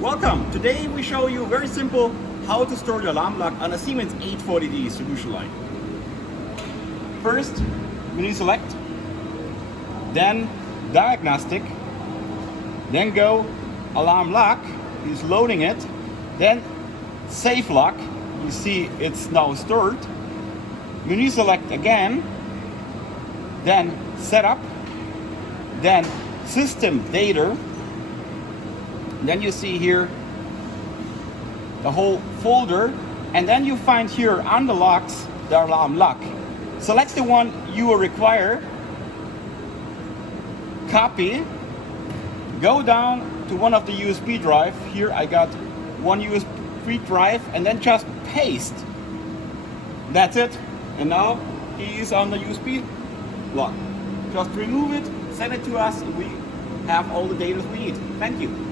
Welcome! Today we show you very simple how to store your alarm lock on a Siemens 840D solution line. First, menu select, then diagnostic, then go alarm lock, he's loading it, then save lock, you see it's now stored, menu select again, then setup, then system data, then you see here the whole folder, and then you find here on the locks the alarm lock. Select the one you will require, copy, go down to one of the USB drive. Here I got one USB drive, and then just paste. That's it. And now he's on the USB lock. Just remove it, send it to us, and we have all the data we need. Thank you.